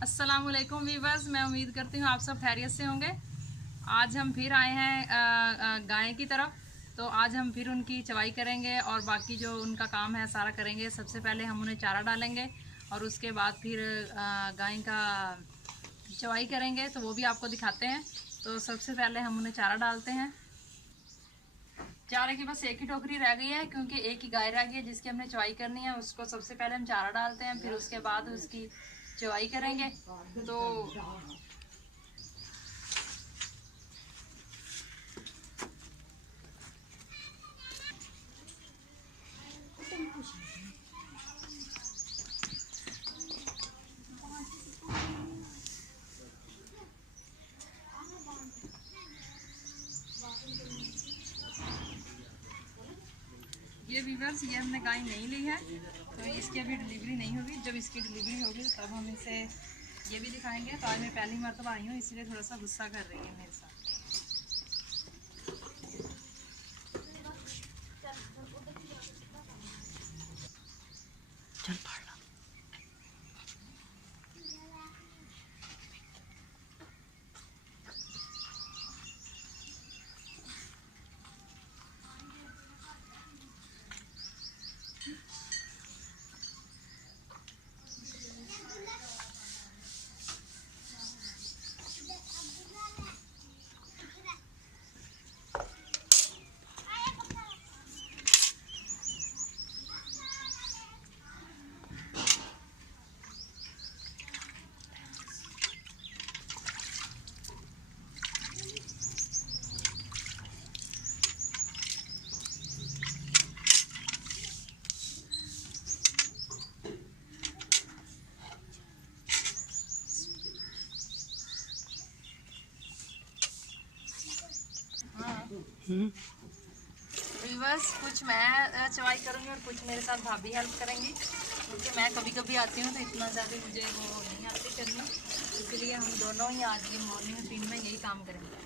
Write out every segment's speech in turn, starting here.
अस्सलाम वालेकुम वीवर्स, मैं उम्मीद करती हूँ आप सब खैरियत से होंगे। आज हम फिर आए हैं गाय की तरफ। तो आज हम फिर उनकी चवाई करेंगे और बाकी जो उनका काम है सारा करेंगे। सबसे पहले हम उन्हें चारा डालेंगे और उसके बाद फिर गाय का चवाई करेंगे, तो वो भी आपको दिखाते हैं। तो सबसे पहले हम उन्हें चारा डालते हैं। चारे की बस एक ही टोकरी रह गई है क्योंकि एक ही गाय रह गई है जिसकी हमने चवाई करनी है। उसको सबसे पहले हम चारा डालते हैं, फिर उसके बाद उसकी चवाई करेंगे। तो ये वीवर्स, ये हमने गाय नहीं ली है, तो इसकी अभी डिलीवरी नहीं होगी। जब इसकी डिलीवरी होगी तब हम इसे ये भी दिखाएंगे। तो आज मैं पहली मरतबा आई हूँ, इसलिए थोड़ा सा गुस्सा कर रही है मेरे साथ। चल पढ़ ला। वीवर्स, कुछ मैं चवाई करूँगी और कुछ मेरे साथ भाभी हेल्प करेंगी, क्योंकि मैं कभी कभी आती हूँ तो इतना ज़्यादा मुझे वो नहीं आती करनी। इसलिए हम दोनों ही आज ये मॉर्निंग रूटीन में यही काम करेंगे।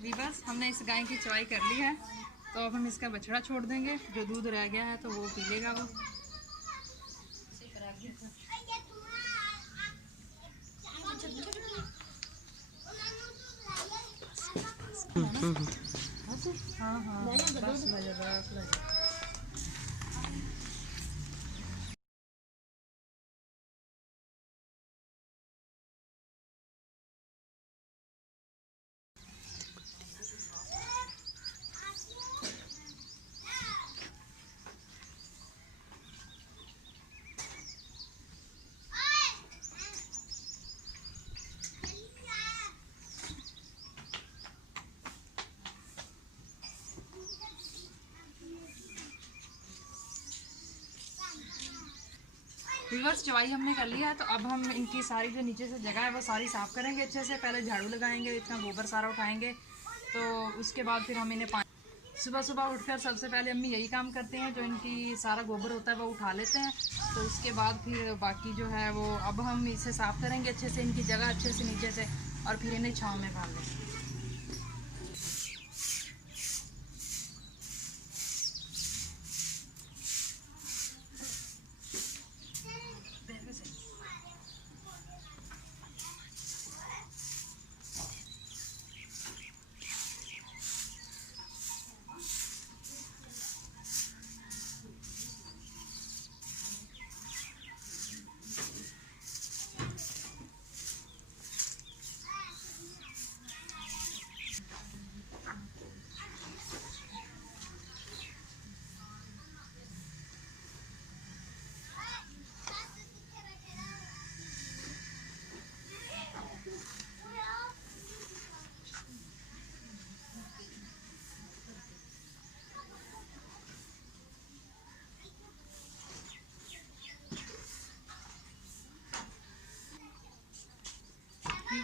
वीवर्स, हमने इस गाय की चवाई कर ली है तो अब हम इसका बछड़ा छोड़ देंगे, जो दूध रह गया है तो वो पी लेगा वो। हाँ हाँ बस लगे। रिवर्स चवाई हमने कर लिया है, तो अब हम इनकी सारी जो नीचे से जगह है वो सारी साफ़ करेंगे अच्छे से। पहले झाड़ू लगाएंगे, इतना गोबर सारा उठाएंगे, तो उसके बाद फिर हम इन्हें पानी सुबह सुबह उठकर सबसे पहले अम्मी यही काम करते हैं, जो इनकी सारा गोबर होता है वो उठा लेते हैं। तो उसके बाद फिर बाकी जो है वो अब हम इसे साफ़ करेंगे अच्छे से, इनकी जगह अच्छे से नीचे से, और फिर इन्हें छाँव में बांध लेंगे।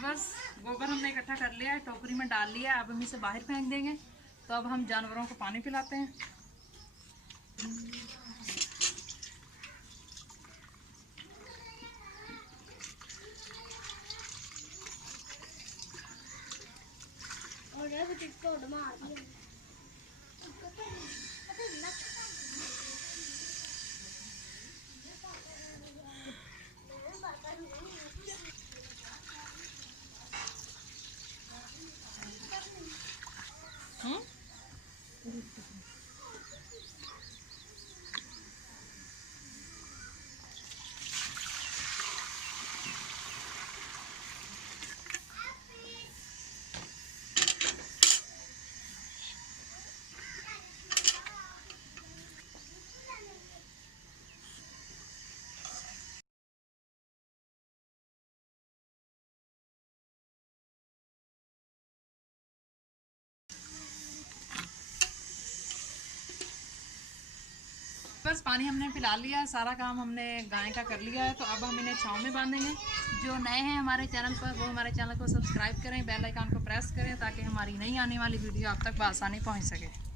बस गोबर हमने इकट्ठा कर लिया है, टोकरी में डाल लिया है, अब हम इसे बाहर फेंक देंगे। तो अब हम जानवरों को पानी पिलाते हैं। बस पानी हमने पिला लिया है, सारा काम हमने गाय का कर लिया है। तो अब हम इन्हें छाँव में बांधेंगे। जो नए हैं हमारे चैनल पर, वो हमारे चैनल को सब्सक्राइब करें, बेल आइकन को प्रेस करें, ताकि हमारी नई आने वाली वीडियो आप तक बआसानी पहुंच सके।